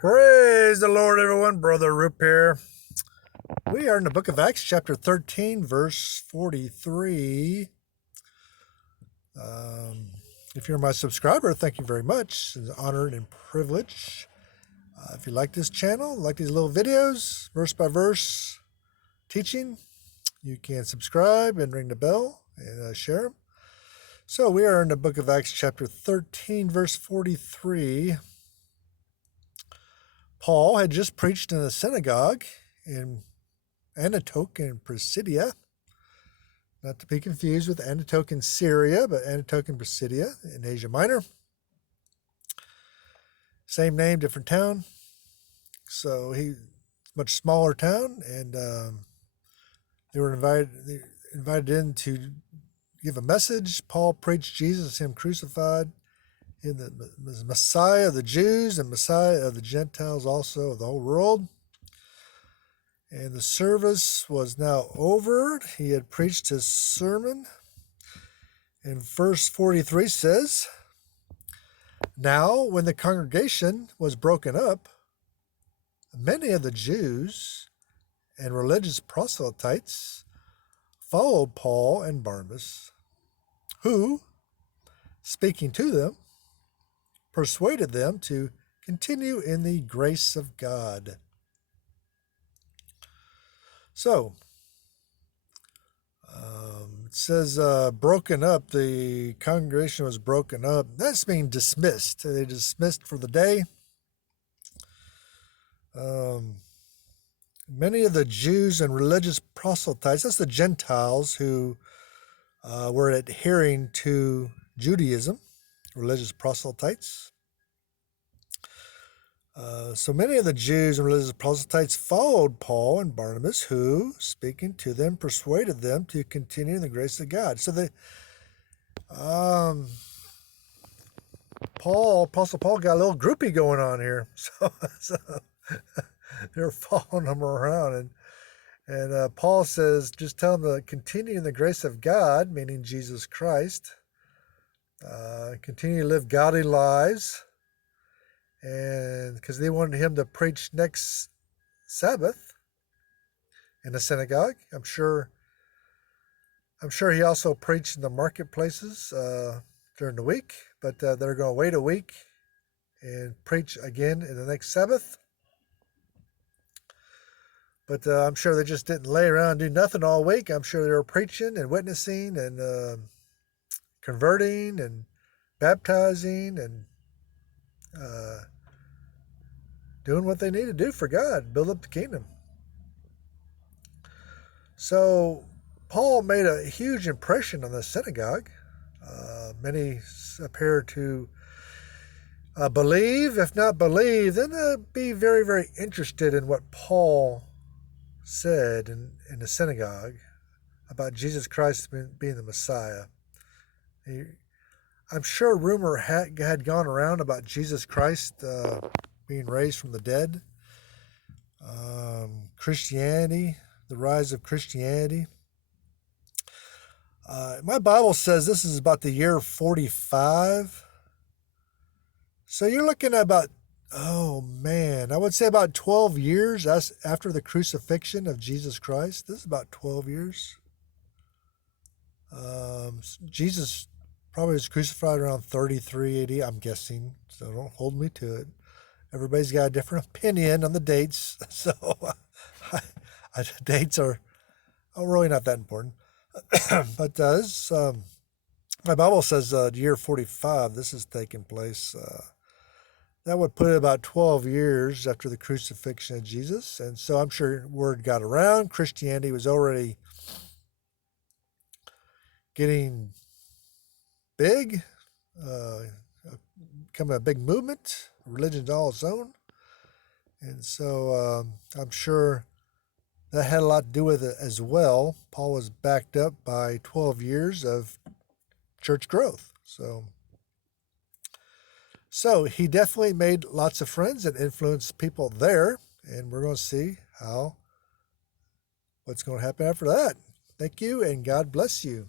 Praise the Lord, everyone. Brother Roop here. We are in the book of Acts, chapter 13, verse 43. If you're my subscriber, thank you very much. It's an honor and privilege. If you like this channel, like these little videos, verse by verse teaching, you can subscribe and ring the bell and share them. So we are in the book of Acts, chapter 13, verse 43. Paul had just preached in a synagogue in Antioch in Pisidia, not to be confused with Antioch in Syria, but Antioch in Pisidia in Asia Minor. Same name, different town. So much smaller town, and they were invited in to give a message. Paul preached Jesus, him crucified, in the Messiah of the Jews and Messiah of the Gentiles, also of the whole world. And the service was now over. He had preached his sermon. And verse 43 says, "Now when the congregation was broken up, many of the Jews and religious proselytes followed Paul and Barnabas, who, speaking to them, persuaded them to continue in the grace of God." So, it says broken up, the congregation was broken up. That's being dismissed. They dismissed for the day. Many of the Jews and religious proselytes, that's the Gentiles who were adhering to Judaism, religious proselytes. So many of the Jews and religious proselytes followed Paul and Barnabas, who, speaking to them, persuaded them to continue in the grace of God. So Apostle Paul got a little groupie going on here. So they're following him around, and Paul says, just tell them to continue in the grace of God, meaning Jesus Christ. Continue to live godly lives. And because they wanted him to preach next Sabbath in the synagogue. I'm sure he also preached in the marketplaces during the week, but they're going to wait a week and preach again in the next Sabbath. But I'm sure they just didn't lay around and do nothing all week. I'm sure they were preaching and witnessing and converting and baptizing and doing what they need to do for God, build up the kingdom. So Paul made a huge impression on the synagogue. Many appear to believe. If not believe, then be very, very interested in what Paul said in the synagogue about Jesus Christ being the Messiah. I'm sure rumor had gone around about Jesus Christ being raised from the dead. Christianity, the rise of Christianity. My Bible says this is about the year 45. So you're looking at about, I would say about 12 years after the crucifixion of Jesus Christ. This is about 12 years. Jesus probably was crucified around 33 AD, I'm guessing, so don't hold me to it. Everybody's got a different opinion on the dates, so dates are really not that important. But my Bible says the year 45, this is taking place. That would put it about 12 years after the crucifixion of Jesus, and so I'm sure word got around. Christianity was already getting big, becoming a big movement, religion all its own. And so I'm sure that had a lot to do with it as well. Paul was backed up by 12 years of church growth. So he definitely made lots of friends and influenced people there. And we're going to see what's going to happen after that. Thank you, and God bless you.